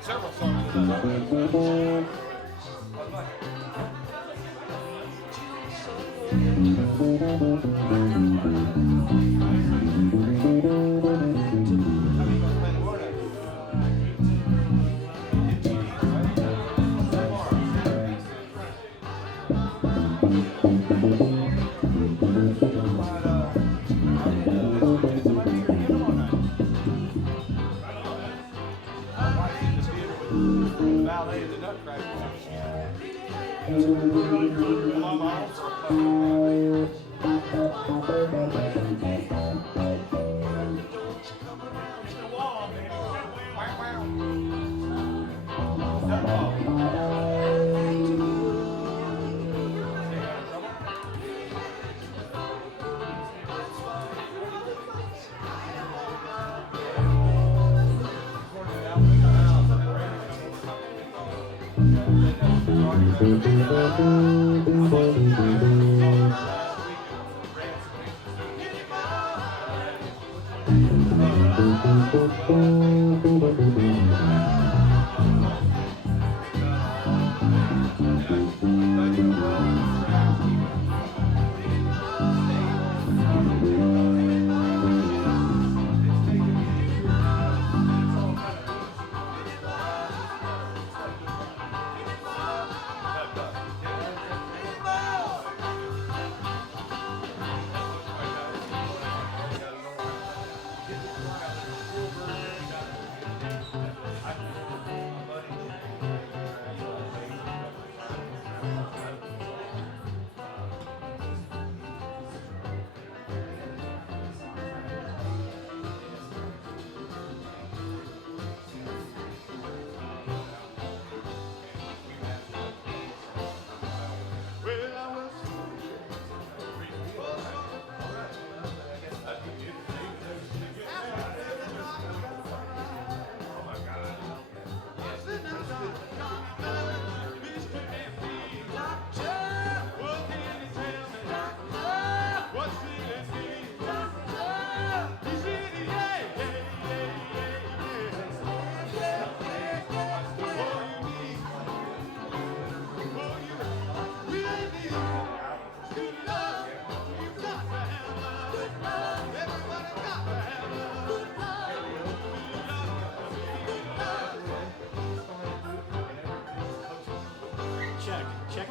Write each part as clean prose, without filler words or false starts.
Several songs. Ballet of the Nutcracker.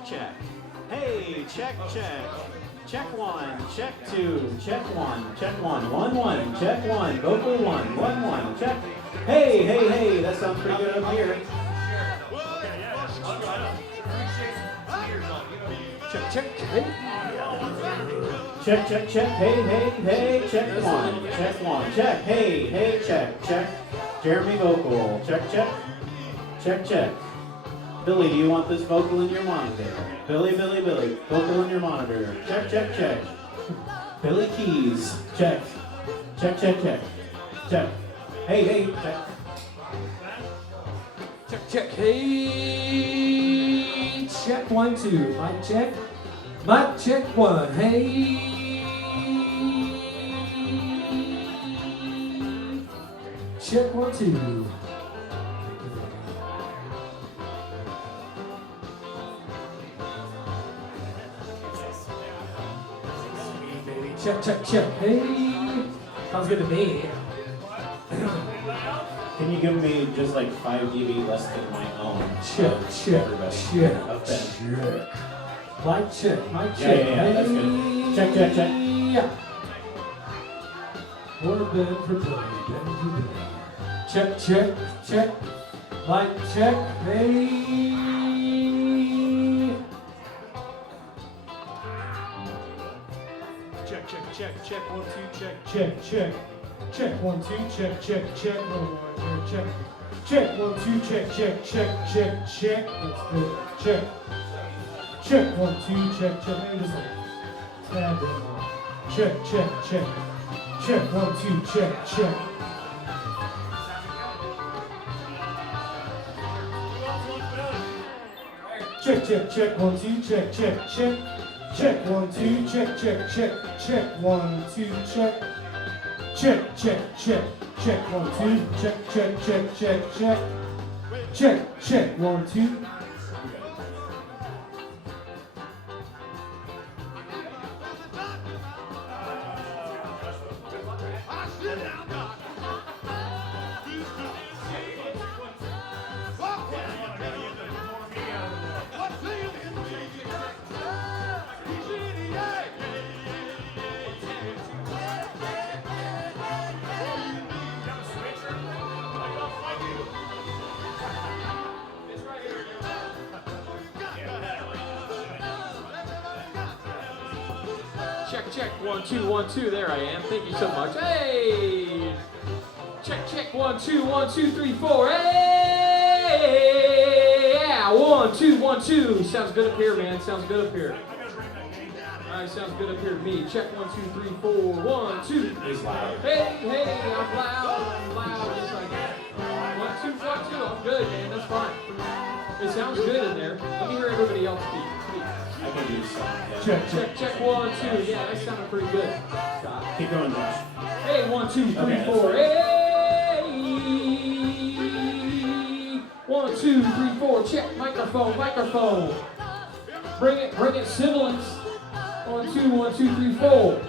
Check. Hey, check. Check one, check two, check one, 1-1, check one, vocal 1, check. Hey, that sounds pretty good up here. Check, hey. Check, hey, check one, check, hey, check. Jeremy vocal, check. Billy, do you want this vocal in your monitor? Billy, vocal in your monitor. Check. Billy keys, check. Hey, check. Check, hey, check 1, 2, mic check 1, hey, check 1, 2. check, check, check. Hey. Sounds good to me. Can you give me just like 5 dB less than my own? Check, check, Everybody. check, Okay. check. Mic check, mic Yeah, check. yeah, that's good. Check, check, check. Yeah. What a band for play, band for play. Check, check, check. Mic check. Hey. Check, check, check, check, 1, 2, check. Check, check. Check, 1, 2, check, check, check. No more, check. Check, 1, 2, check, check, check, check, check. That's good. Check. Check, 1, 2, check, check. Maybe just like tad bit more. Check, check, check. Check, 1, 2, check, check. Check, check, check, 1, 2, check, check, check. Check, 1, 2, check, check, check, check, 1, 2, check. Check, check, check, check, 1, 2, check, check, check, check, check. Check, check, 1, 2. Check, check, 1, 2, 1, 2. There I am. Thank you so much. Hey! Check, check, 1, 2, 1, 2, 3, 4. Hey! Yeah, 1, 2, 1, 2. Sounds good up here, man. Sounds good up here. All right, sounds good up here to me. Check, 1, 2, 3, 4. 1, 2. He's loud. Hey, hey, I'm loud, just like that. 1, 2, 1, 2. I'm good, man. That's fine. It sounds good in there. Let me hear everybody else speak. I can do some. Yeah. Check, Check, check, 1, 2. Yeah, that sounded pretty good. Scott. Keep going, Josh. Hey, 1, 2, 3, Okay, 4. Hey! 1, 2, 3, 4. Check microphone, microphone. Bring it, sibilance. 1, 2, 1, 2, 3, 4.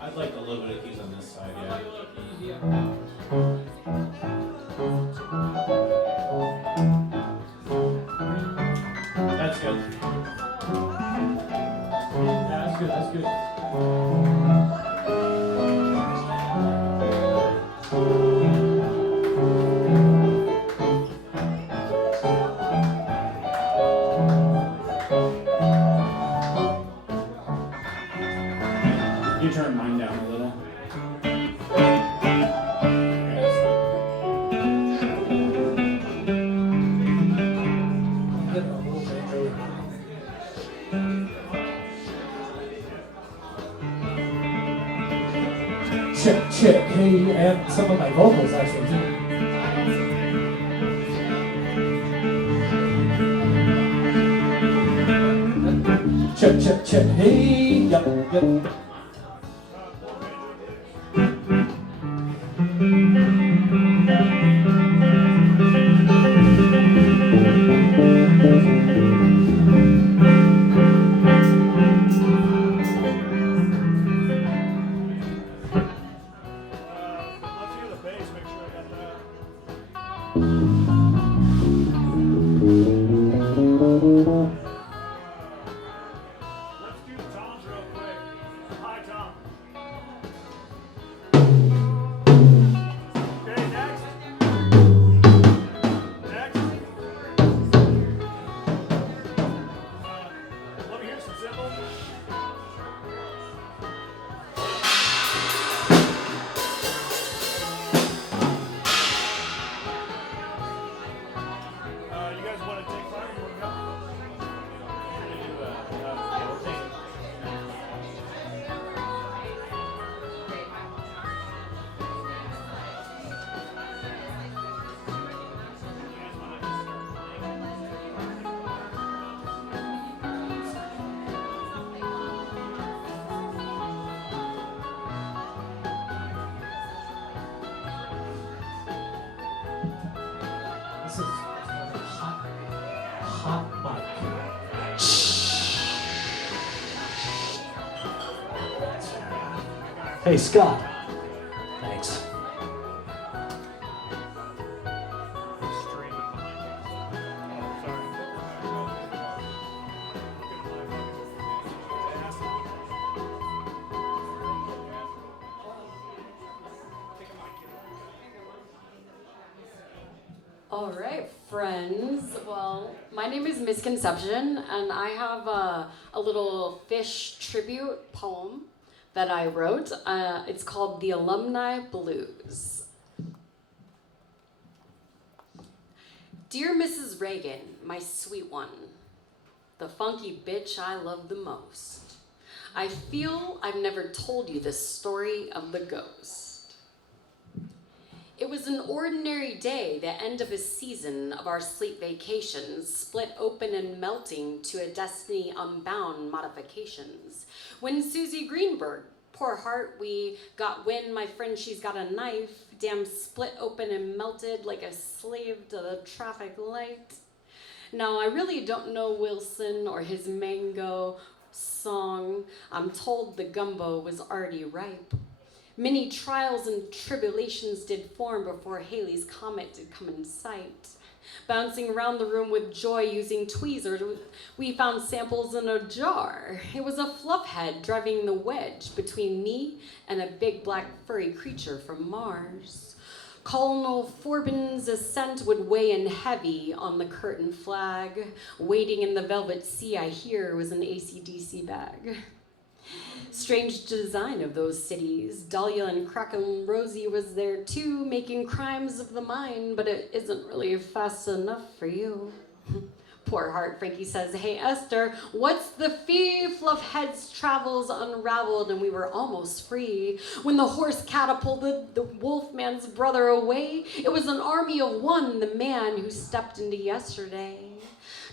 I'd like a little bit of keys on this side, yeah. That's good. Yeah, that's good, that's good. You turn mine down a little. Check, check, hey, and some of my vocals actually too. Check, check, check, hey, yep, yep. Hey, Scott. Thanks. All right, friends. Well, my name is Misconception, and I have a little Phish tribute poem that I wrote. It's called The Alumni Blues. Dear Mrs. Reagan, my sweet one, the funky bitch I love the most, I feel I've never told you the story of the ghost. It was an ordinary day, the end of a season of our sleep vacations, split open and melting to a destiny unbound modifications. When Susie Greenberg, poor heart, we got wind, my friend, she's got a knife, damn split open and melted like a slave to the traffic light. Now, I really don't know Wilson or his mango song. I'm told the gumbo was already ripe. Many trials and tribulations did form before Halley's Comet did come in sight. Bouncing around the room with joy using tweezers, we found samples in a jar. It was a fluff head driving the wedge between me and a big black furry creature from Mars. Colonel Forbin's ascent would weigh in heavy on the curtain flag. Waiting in the velvet sea, I hear, was an AC/DC bag. Strange design of those cities. Dahlia and Kraken Rosie was there too, making crimes of the mind, but it isn't really fast enough for you. Poor heart, Frankie says, hey Esther, what's the fee? Fluffhead's travels unraveled and we were almost free. When the horse catapulted the wolfman's brother away, it was an army of one, the man who stepped into yesterday.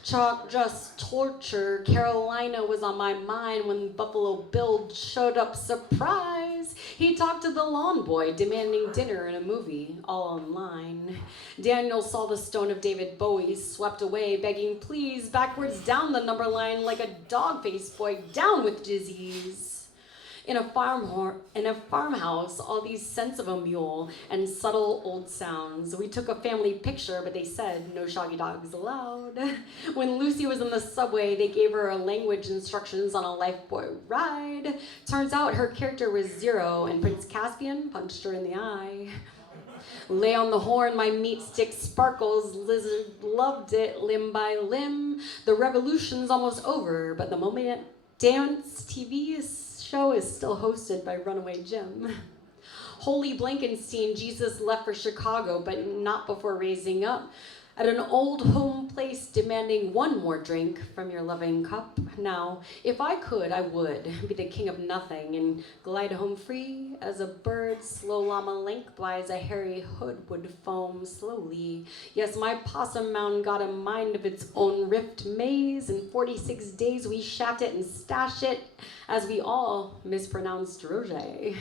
Chalk just torture. Carolina was on my mind when Buffalo Bill showed up, surprise. He talked to the lawn boy, demanding dinner and a movie, all online. Daniel saw the stone of David Bowie swept away, begging please, backwards down the number line like a dog-faced boy, down with disease. In a farmhouse, all these scents of a mule and subtle old sounds. We took a family picture, but they said no shaggy dogs allowed. When Lucy was in the subway, they gave her a language instructions on a Lifeboy ride. Turns out her character was zero, and Prince Caspian punched her in the eye. Lay on the horn, my meat stick sparkles, lizard loved it limb by limb. The revolution's almost over, but the moment dance TV show is still hosted by Runaway Jim. Holy Blankenstein, Jesus left for Chicago, but not before raising up at an old home place demanding one more drink from your loving cup. Now, if I could, I would be the king of nothing and glide home free as a bird, slow llama lengthwise, a hairy hood would foam slowly. Yes, my possum mound got a mind of its own rift maze. In 46 days we shaft it and stash it as we all mispronounced Roger.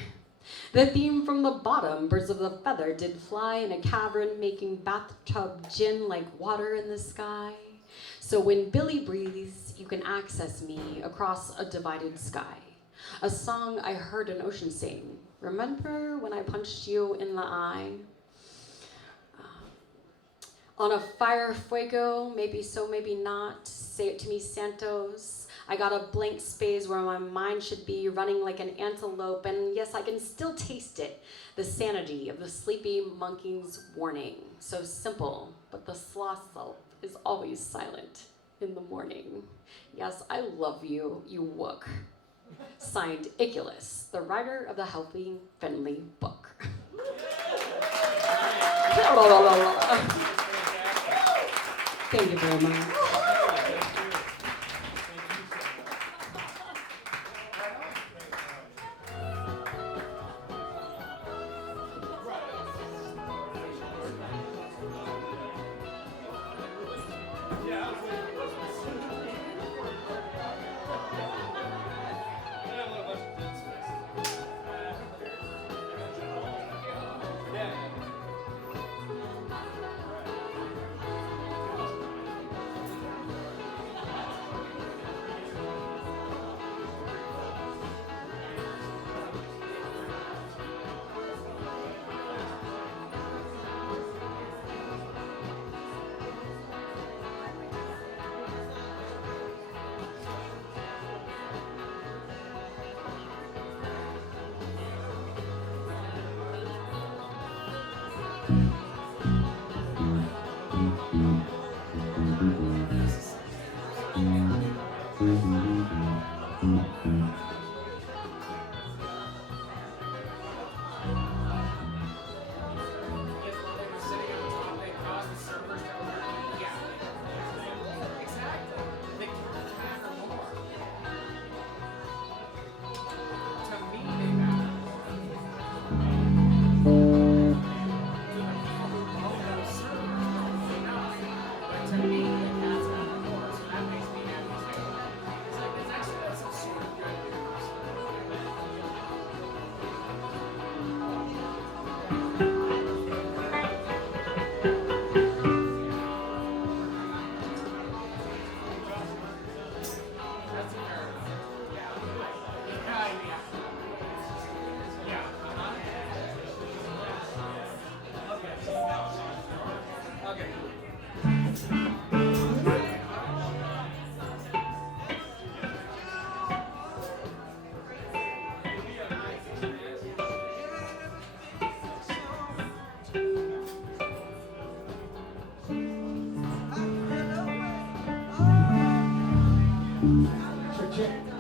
The theme from the bottom, birds of the feather did fly in a cavern, making bathtub gin like water in the sky. So when Billy breathes, you can access me across a divided sky. A song I heard an ocean sing. Remember when I punched you in the eye? On a fire fuego, maybe so, maybe not. Say it to me, Santos. I got a blank space where my mind should be running like an antelope, and yes, I can still taste it, the sanity of the sleepy monkey's warning. So simple, but the sloth self is always silent in the morning. Yes, I love you, you wook. Signed, Iculus, the writer of the Healthy Friendly book. Thank you very much.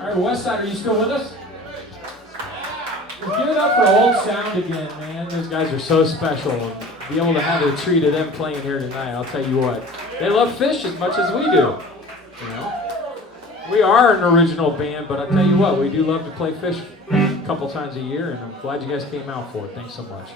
All right, Westside, are you still with us? Let's give it up for Old Sound again, man. Those guys are so special. Be able to have a treat of them playing here tonight, I'll tell you what. They love Phish as much as we do. You know? We are an original band, but I'll tell you what, we do love to play Phish a couple times a year, and I'm glad you guys came out for it. Thanks so much.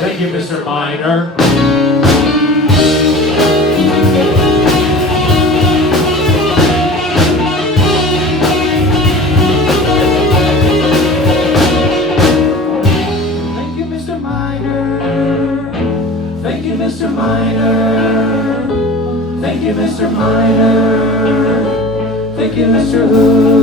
Thank you, Mr. Minor. Thank you, Mr. Minor. Thank you, Mr. Minor. Thank you, Mr. Minor. Thank you, Mr. Who.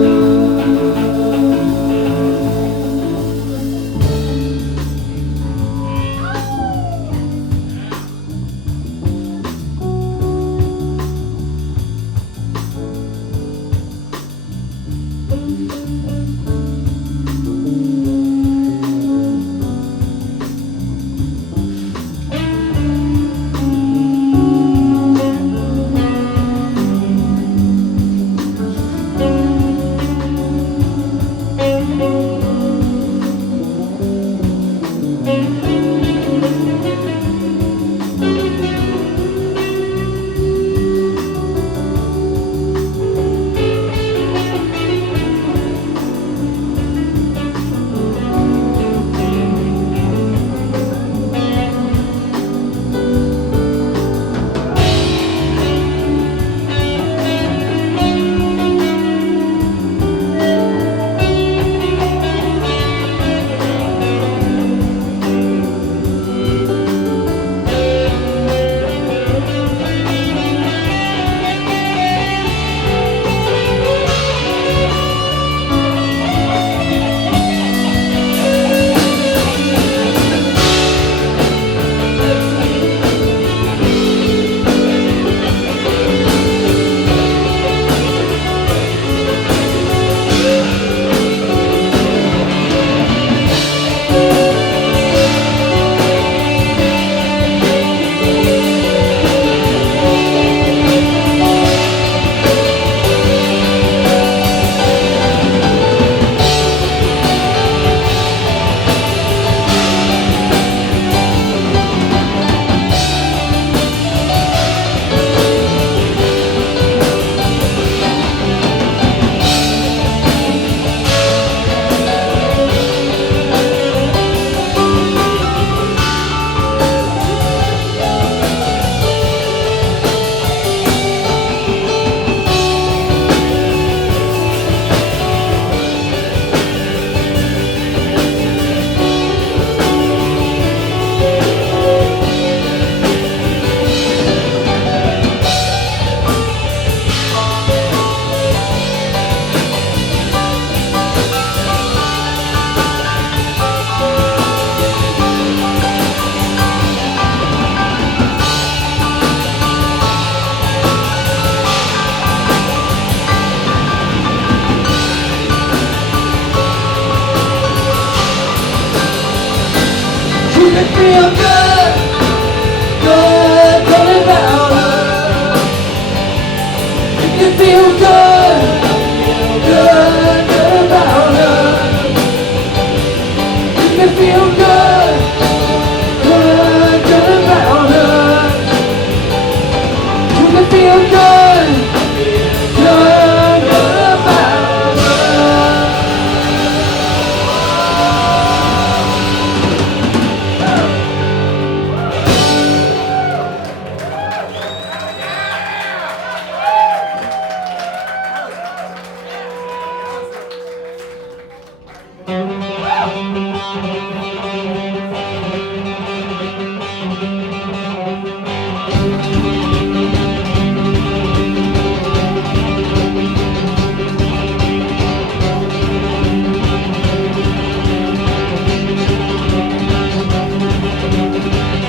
feel good, good about her. You can feel good, good about her. You can feel good, good about her. You can feel good, good about her.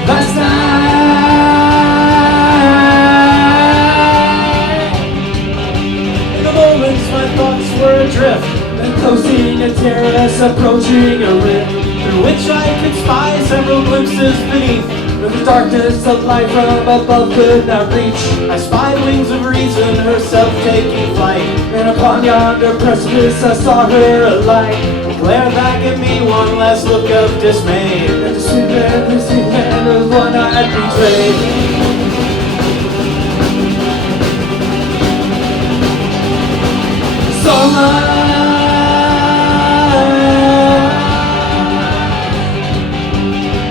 Last night, in the moments my thoughts were adrift, and closing a terrace, approaching a rift, through which I could spy several glimpses beneath, where the darkness of light from above could not reach. I spied wings of reason, herself taking flight, and upon yonder precipice I saw her alight. Glare back at me one last look of dismay, and the sweet land of one I had betrayed.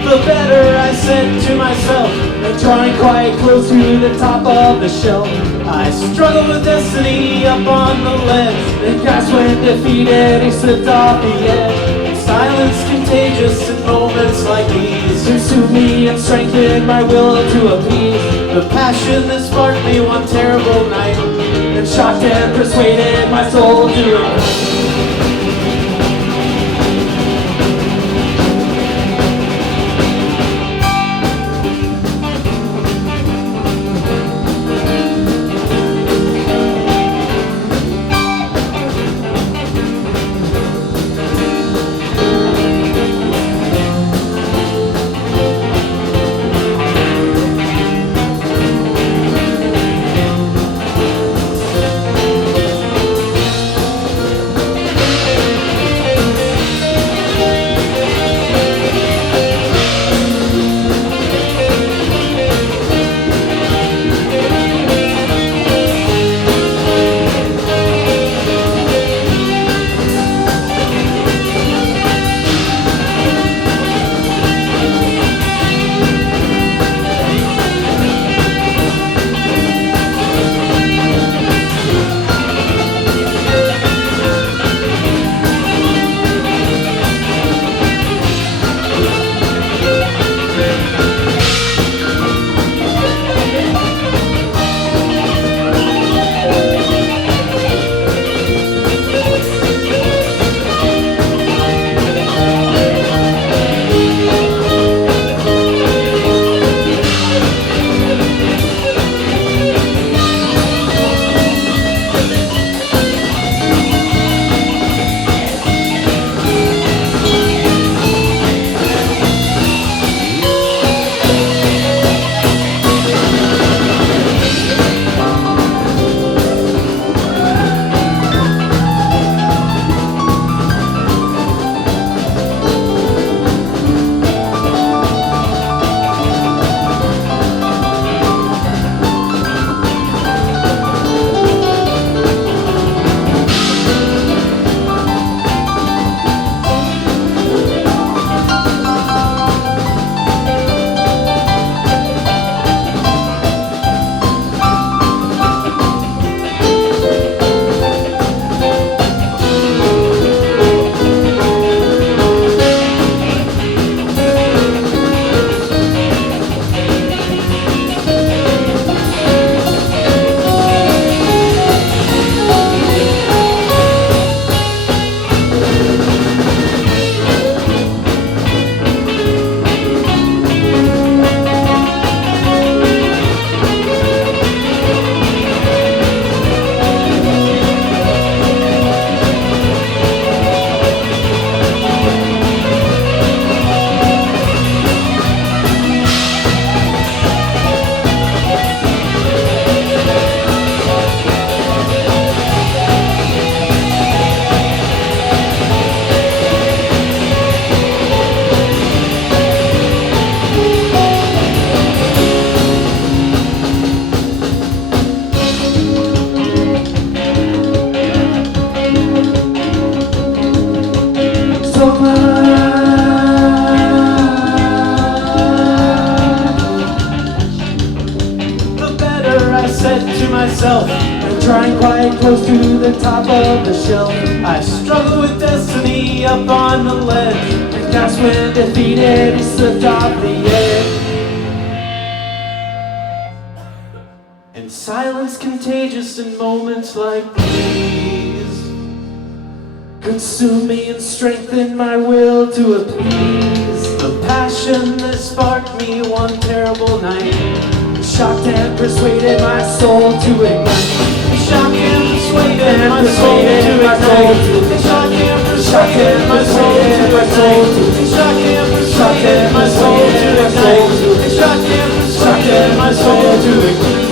The better, I said to myself, and drawing quite close to the top of the shelf. I struggled with destiny up on the ledge, and cast when defeated, he slipped off the edge. Silence contagious in moments like these, consumed me and strengthened my will to appease the passion that sparked me one terrible night, and shocked and persuaded my soul to ignite. myself and trying quite close to the top of the shelf. I struggled with destiny up on the ledge, and cast when defeated, he slipped off the edge. And silence contagious in moments like these consume me and strengthen my will to appease the passion that sparked me one terrible night. Shocked and persuaded my soul to ignite. Shocked and persuaded my soul to ignite. Shocked and persuaded my soul to ignite. Shocked and persuaded my soul to ignite. Shocked and persuaded my soul to ignite.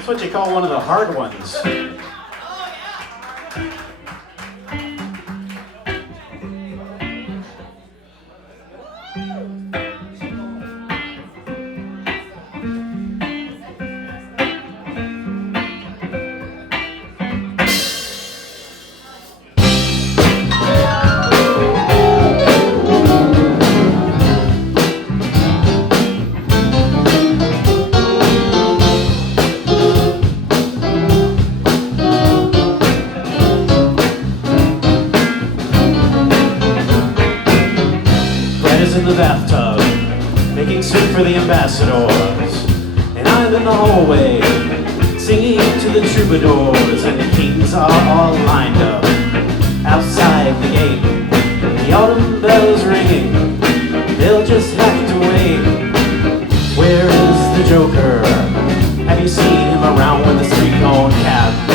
That's what you call one of the hard ones. In the bathtub, making soup for the ambassadors, and I'm in the hallway, singing to the troubadours, and the kings are all lined up outside the gate. The autumn bells ringing, they'll just have to wait. Where is the Joker? Have you seen him around with a three-cone cap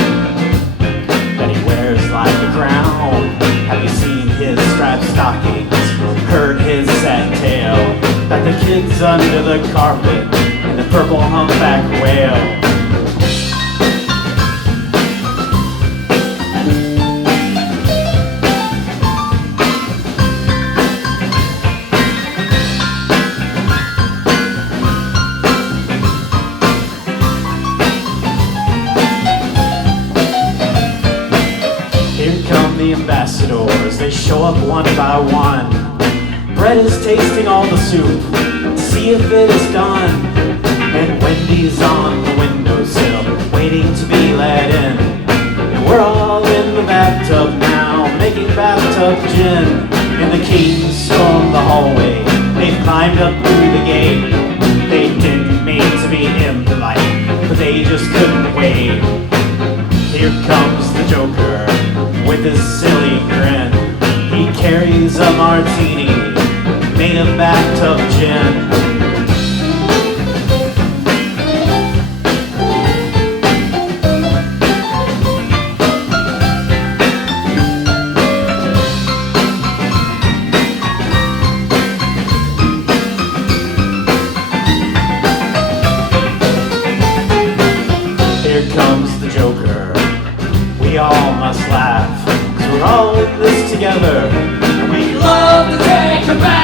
that he wears like a crown? Have you seen his striped stockings? Heard his sad tale about the kids under the carpet and the purple humpback whale. Here come the ambassadors, they show up one by one. Brett is tasting all the soup, see if it is done. And Wendy's on the windowsill, waiting to be let in. And we're all in the bathtub now, making bathtub gin. And the kings storm the hallway, they've climbed up through the gate. They didn't mean to be impolite, but they just couldn't wait. Here comes the Joker with his silly grin. He carries a martini made of bathtub gin. Here comes the Joker. We all must laugh, 'cause we're all in this together. And we love to take a bath.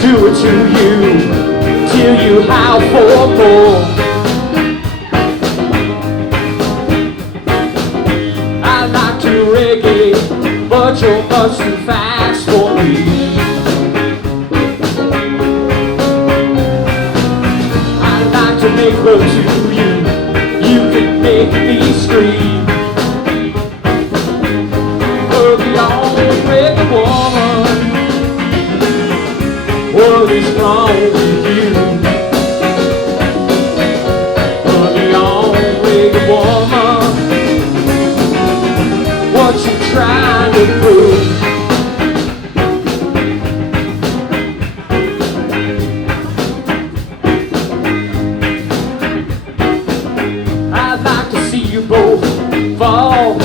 do it to you till you howl for more. I like to reggae, but you're much too fast for me. I like to make love to you, you can make me scream. You're the only reggae woman. What is wrong with you? You're the only woman. What you trying to prove? I'd like to see you both fall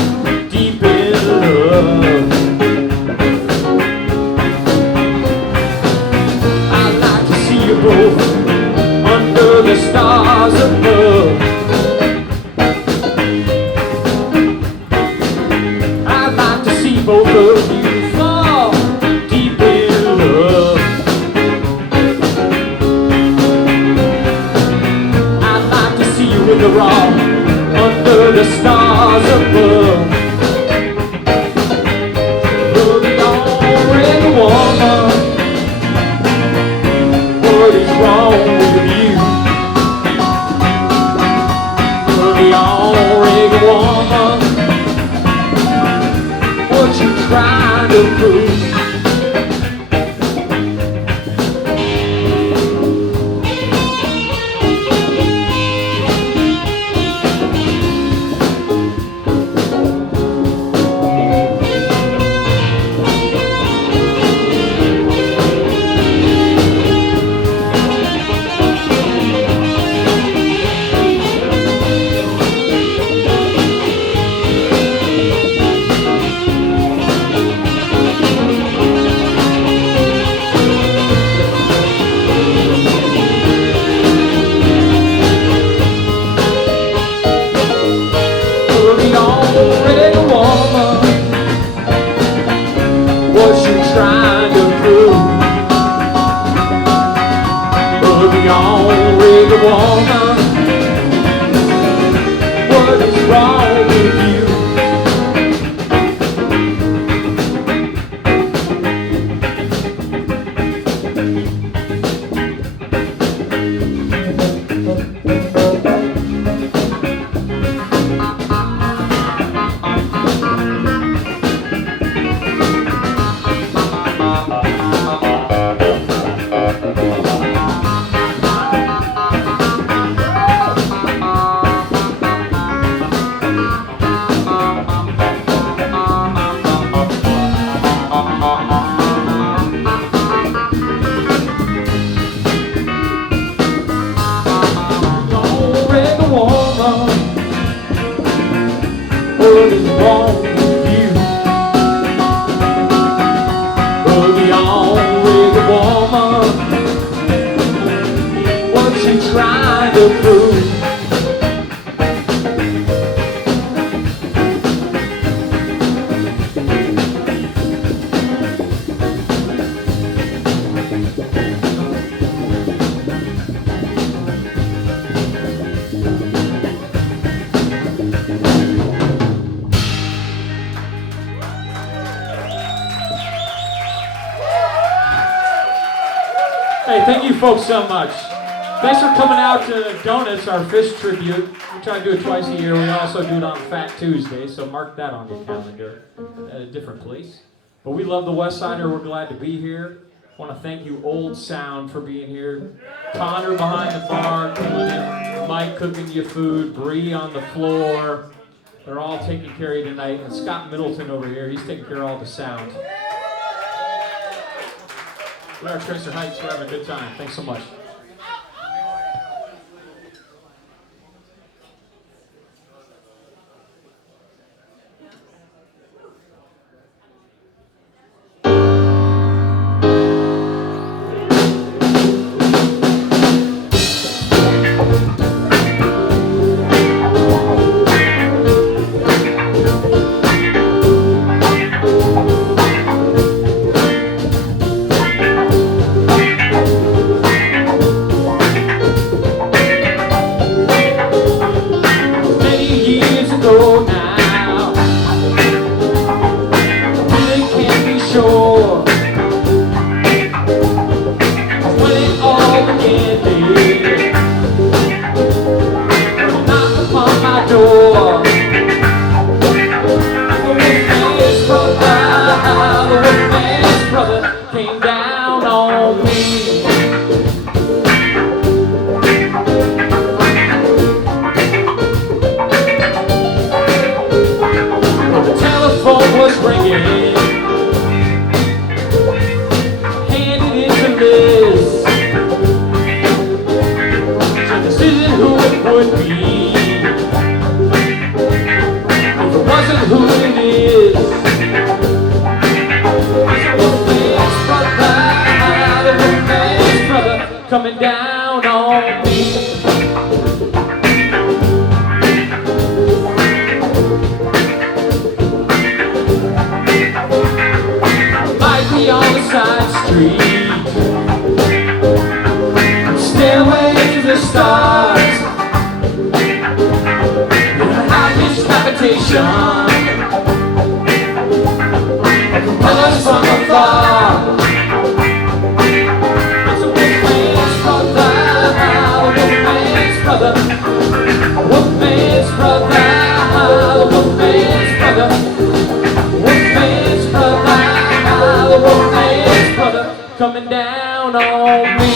deep in love. Both under the stars above. I'd like to see both of you fall deep in love. I'd like to see you in the raw under the stars above. You're the only woman. What is wrong with you? You're the only woman. What you trying to prove? Hey, thank you folks so much. Thanks for coming out to Donutz, our Phish tribute. We try to do it twice a year. We also do it on Fat Tuesday, so mark that on your calendar at a different place. But we love the West Sider. We're glad to be here. I want to thank you, Old Sound, for being here. Connor behind the bar, killing it. Mike cooking you food. Bree on the floor. They're all taking care of you tonight. And Scott Middleton over here, he's taking care of all the sound. We are Tracer Heights. We're having a good time. Thanks so much. coming down on me. Might be on the side street, stairway to the stars, in a high-pitched habitation, propellers from afar. It's a wolfman's brother, wolfman's brother, wolfman's brother, wolfman's brother, wolfman's brother, wolfman's brother, coming down on me.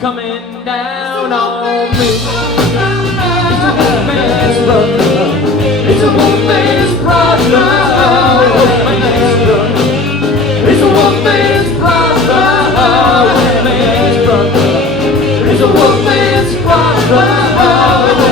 Coming down on me. It's a wolfman's brother. It's a wolfman's brother. It's a wolfman's brother. It's a wolfman's brother.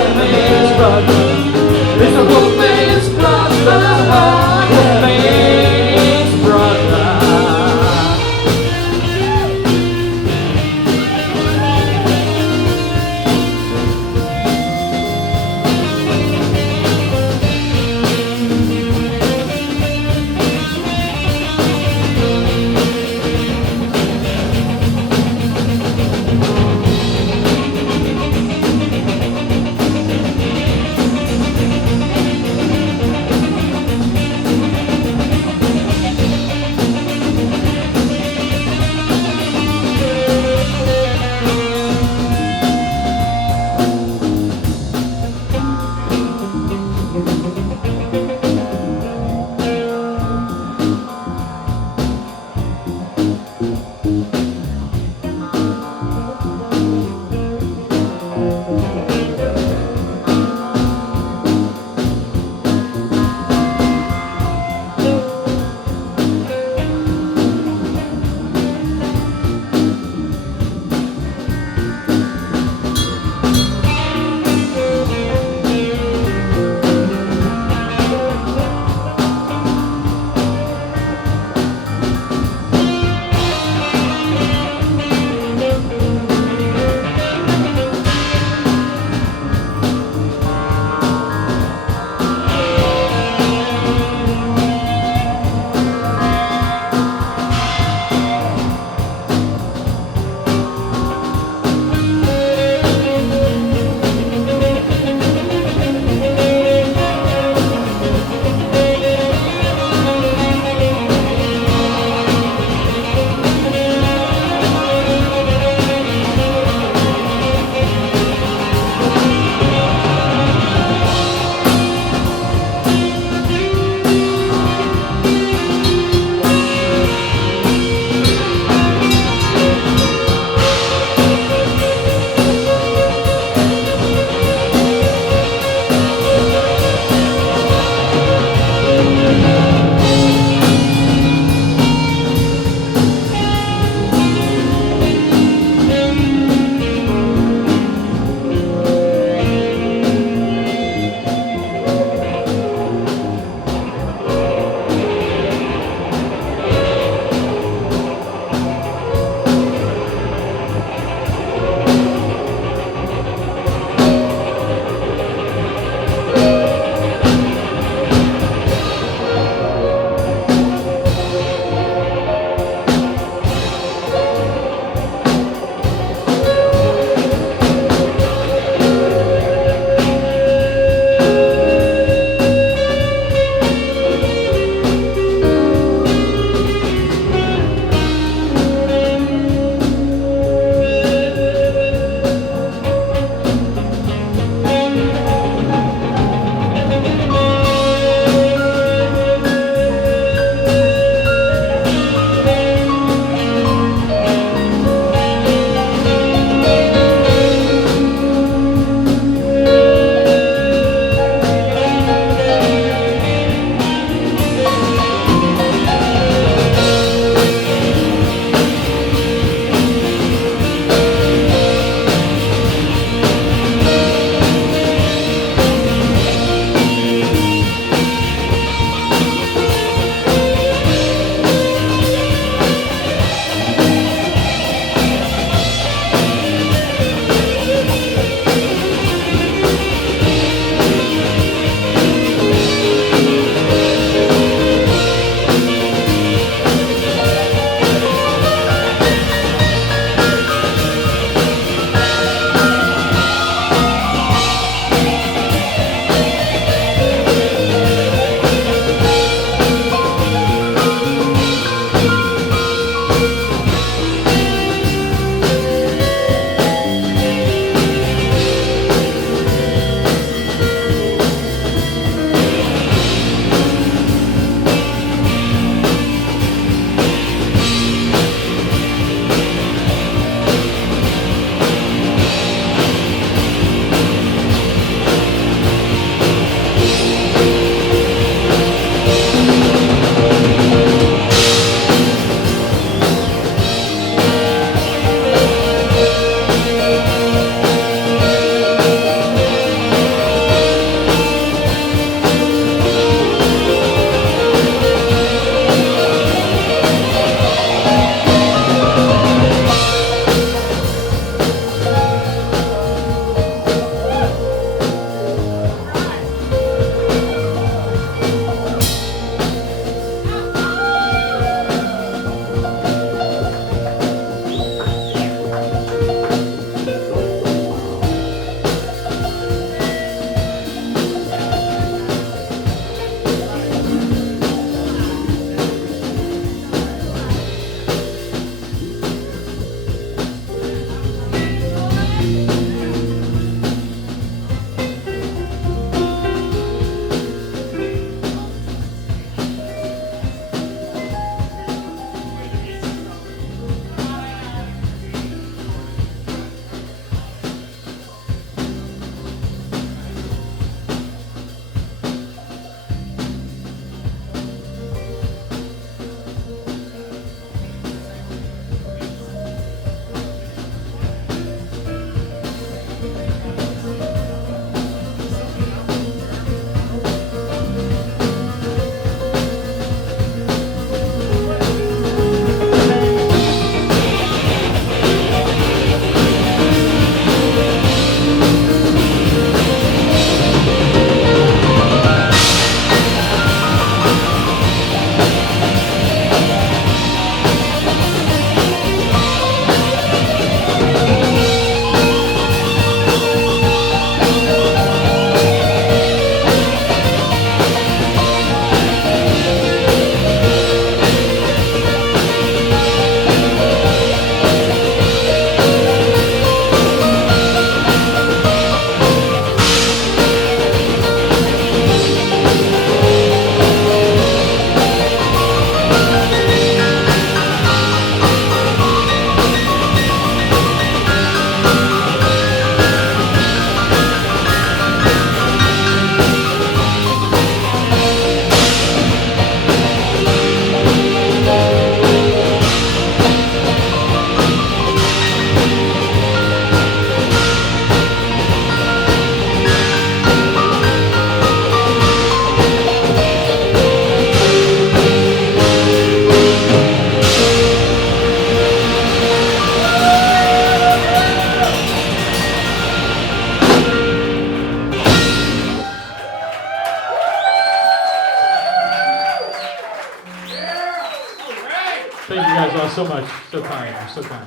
Thank you guys all so much. So kind. You're so kind.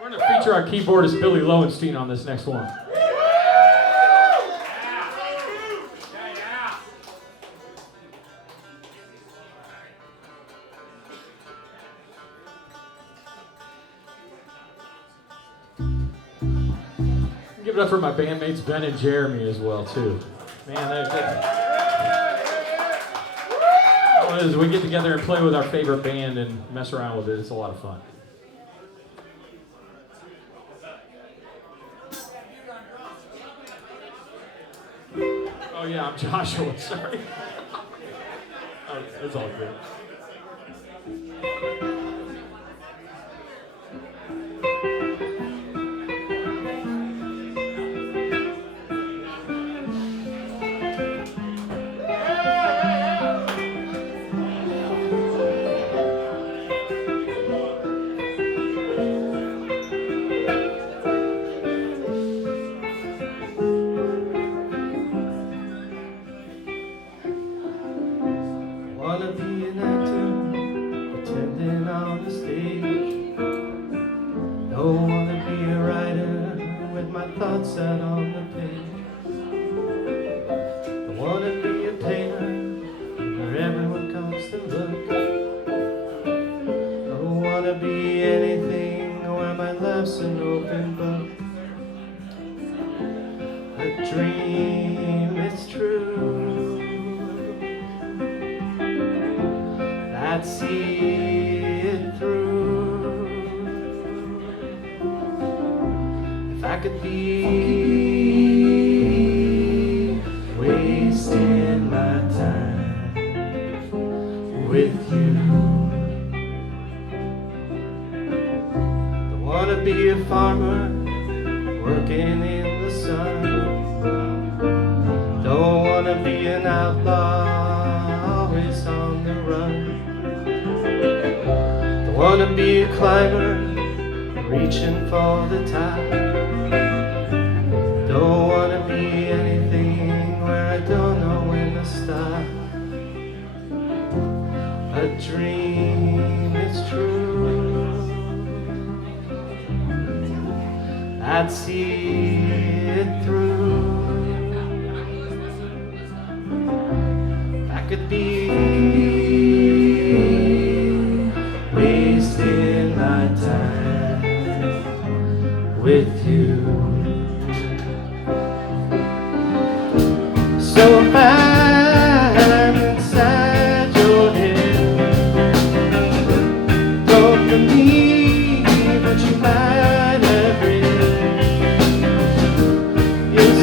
We're going to feature our keyboardist Billy Lowenstein on this next one. Give it up for my bandmates Ben and Jeremy as well too. Man, we get together and play with our favorite band and mess around with it. It's a lot of fun. Oh yeah, I'm Joshua. Sorry. Oh, it's all good. Wanna be an actor, pretending on the stage. Don't wanna be a writer with my thoughts out on the page. I wanna be a painter where everyone comes to look. Don't wanna be anything where my life's an open book. A dream, it's true. I'd see it through. If I could be wasting my time with you. Don't wanna be a farmer working in the sun. Don't wanna be an outlaw always on the run. Wanna be a climber, reaching for the top. Don't wanna be anything where I don't know when to stop. A dream, it's true. I'd see it through. I could be wasting my time with you. So if I'm inside your head, don't believe what you might have read. You'll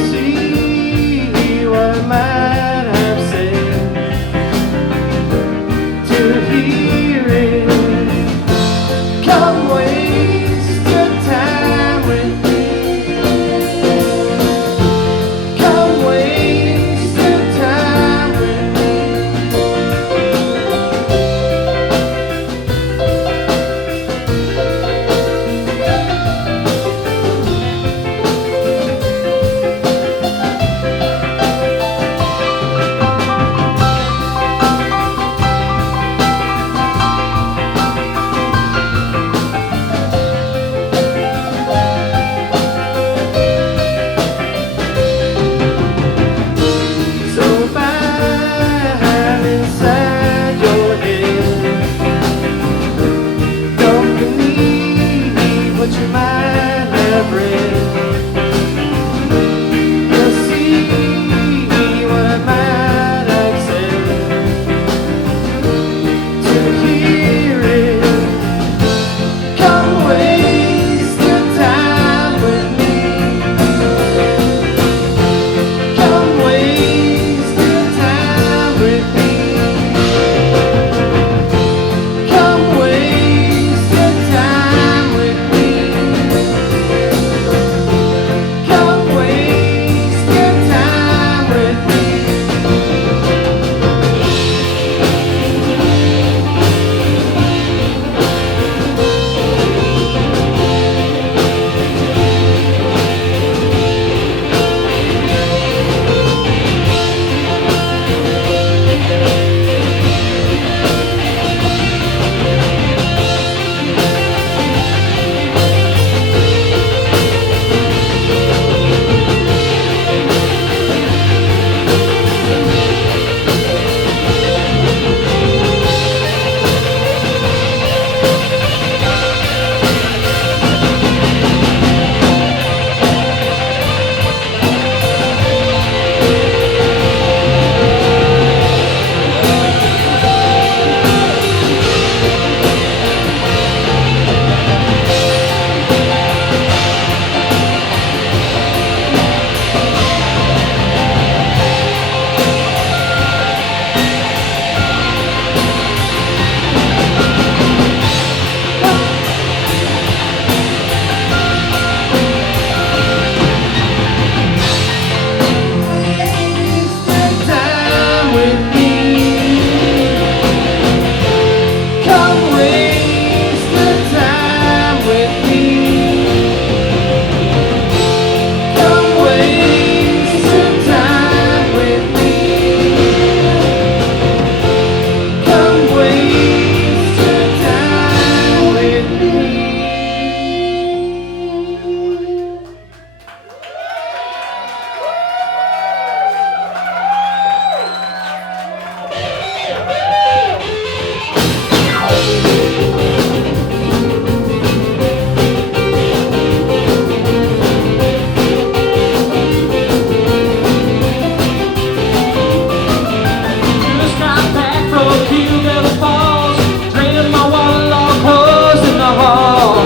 of Kill Devil Falls, draining my waterlogged clothes in the hall.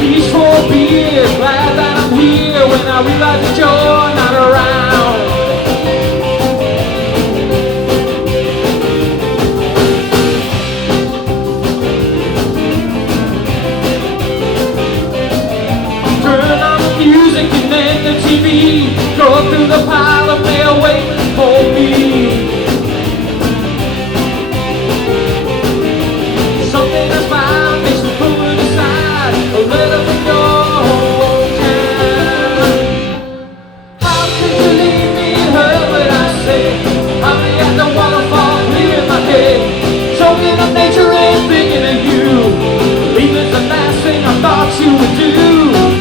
Reach for a beer, glad that I'm here when I realize that you're not around. Turn on the music and then the TV, go through the pile of mail waiting for me. Something that's found makes me pull it aside, a little bit more time. How could you leave me hurt when I say I'm at the waterfall clear in my head, choking up nature and thinking of you. Leaving's the last thing I thought you would do.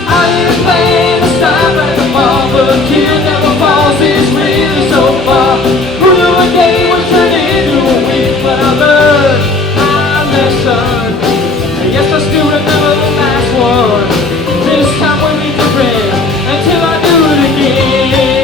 I didn't plan to stop at the bar, but Kill Devil Falls is really so far. Through a day would turn into a week, but I learned my lesson. Yes, I still remember the last one. This time we'll be different until I do it again.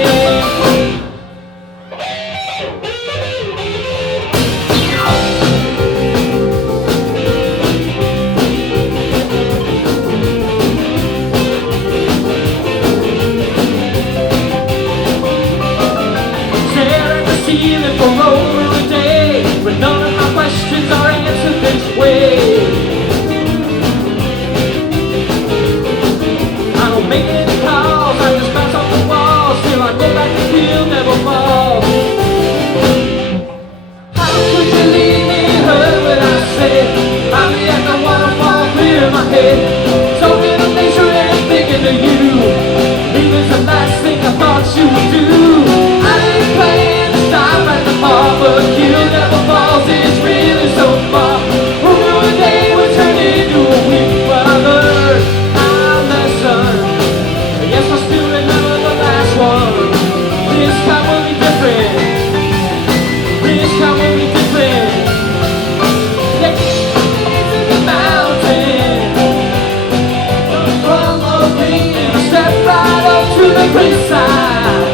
Stare at the ceiling for over a day, but none of my questions are answered this way. I don't make any calls, I just bounce off the walls till I go back to Kill Devil Falls. How could you leave me hurt when I said I'm at the waterfall clear in my head, soaking up nature and thinking of you. Leaving's the last thing I thought you would do. I didn't plan to stop at the bar, but Kill Devil Falls is really so far. A day would turn into a week, but I learned my lesson. Yes, I still remember the last one. This time will be different. This time will be different. It's in the mountain. From a ring, and I step right up to the cliffside.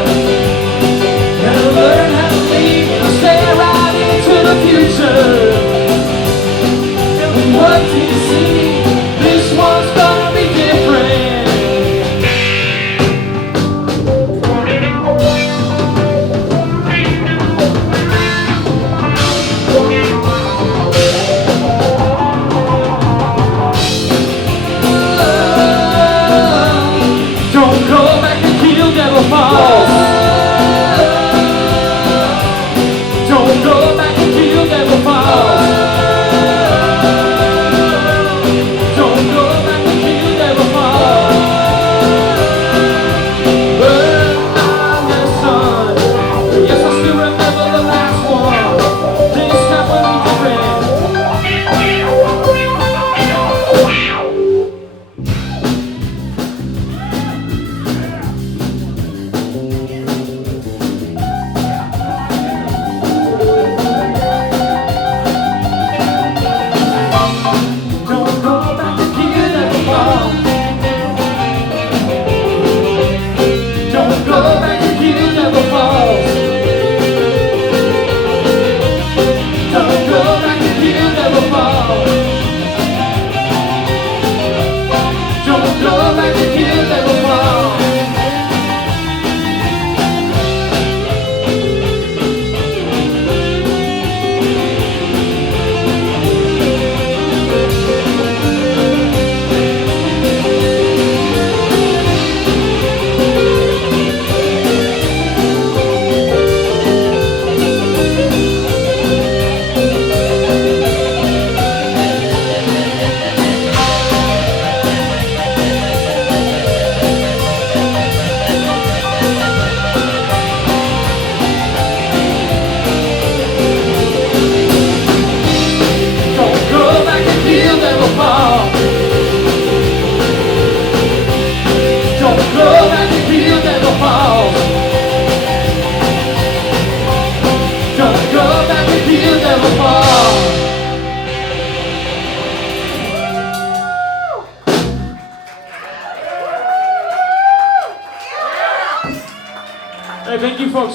And I learn how to leave, and I stare right into the future. What do you see? This one's gonna be different. Don't go back to Kill Devil Falls. Don't go back to Kill Devil Falls.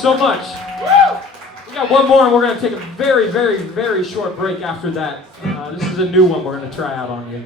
so much. We got one more, and we're going to take a very, very, very short break after that. This is a new one we're going to try out on you.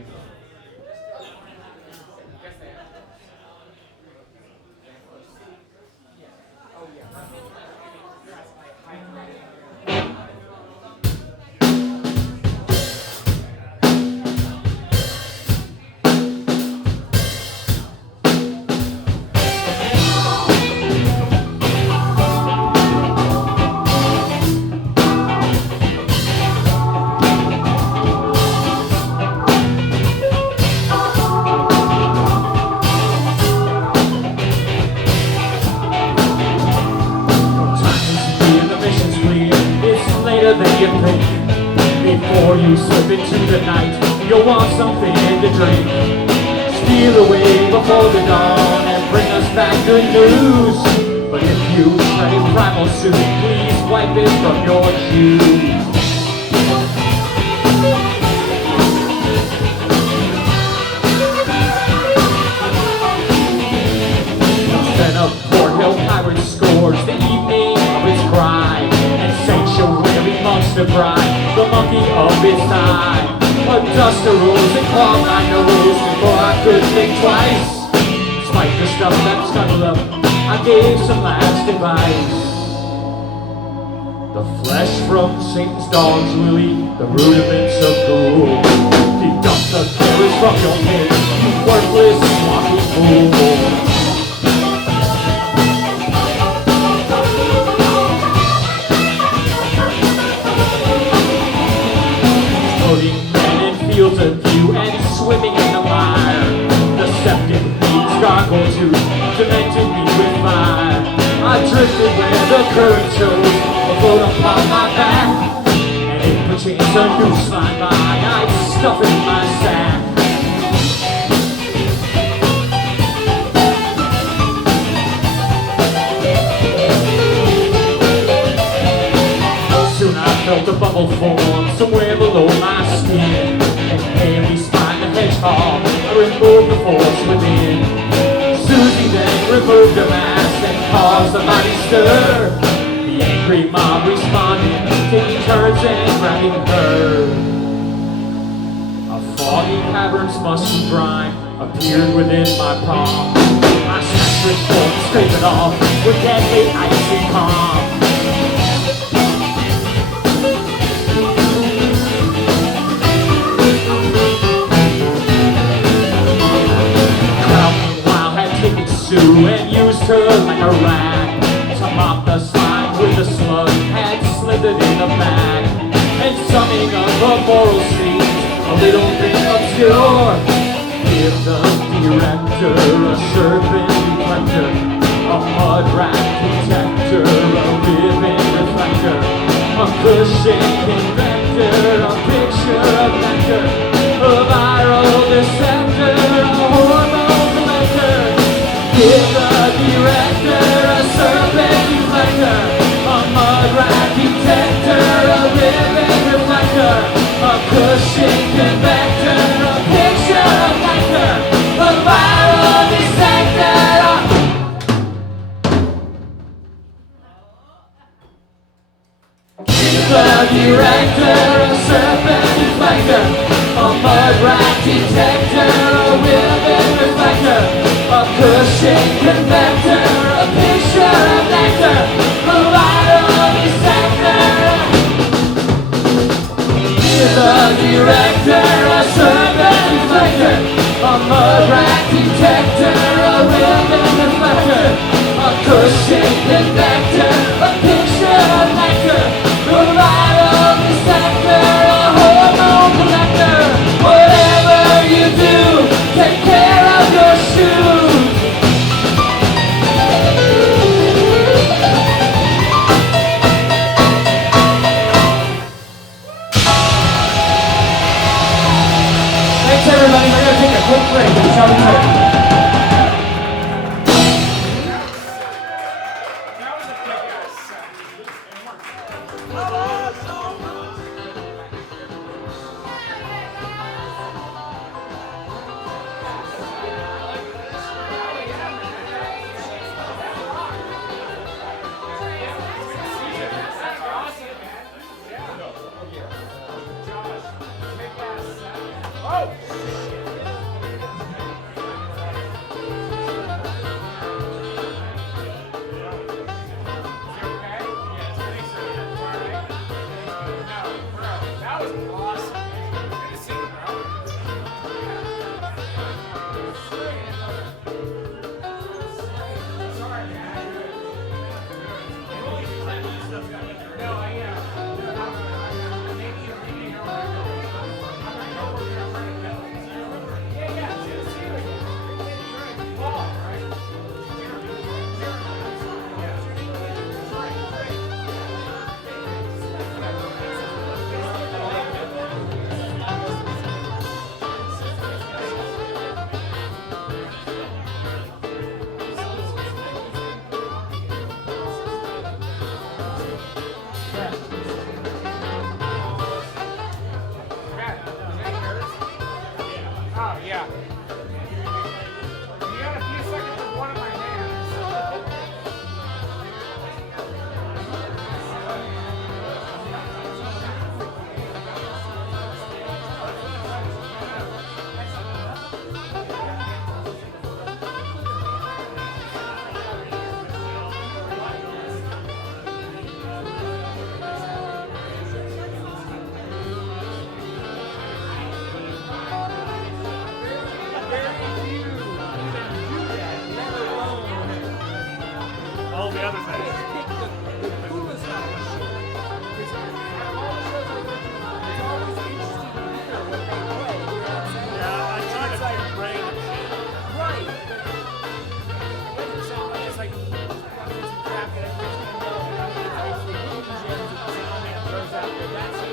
Before you slip into the night, you'll want something to drink. Steal away before the dawn and bring us back good news. But if you tread in primal suit, please wipe it from your shoes. Then a Port Hill pirate scores the evening of its crime, and sanctuary monster bride, the monkey of its time. A duster rose and clawed my nose before I could think twice. Despite the stuff that scuttled up, I gave some last advice. The flesh from Satan's dogs will eat the rudiments of ghoul. Deduct the carrots from your head, you worthless swampy fool. Fields of view and swimming in the mire. Deceptive beings gargle to demented me with fire. I drifted where the current shows, a float upon my back. And if perchance a noose fly by, I'd stuff it in my sack. Soon I felt a bubble form somewhere below my skin. And we spied the hedgehog, I removed the force within. Susie then removed her mask and caused a mighty stir. The angry mob responded, taking turns and grabbing her. A foggy cavern's musty grime appeared within my palm. My sacrifice form scraped it off with deadly icy calm. And used her like a rat to mop the slime with the slug had slithered in the bag. And summing up a moral scene a little bit obscure. Give the director a serpent reflector, a mud rat detector, a living reflector, a cushion convector, a picture of nectar, a viral deceptor, a hormone collector. Give the director a serpent reflector, a mud rat detector, a ribbon reflector, a cushion convector, a picture of nectar, a viral dissector. Give the director a serpent reflector, a mud rat detector, a ribbon reflector, a cushion convector, a picture of nectar, a viral dissector. Give the director a serpent reflector, a mud rat detector, a ribbon reflector, a cushion convector, a picture of nectar, a viral dissector, a hormone collector. Whatever you do, take care of your shoes. Thanks everybody, we're going to take a quick break. We shall return. That was a kick-ass. Oh, yeah. You got a few seconds with one of my hands. All the other things. Yeah, I try to like brain and shit. Right. It's like crap that everybody's gonna know. It's the hidden gems that the sound man throws out there. That's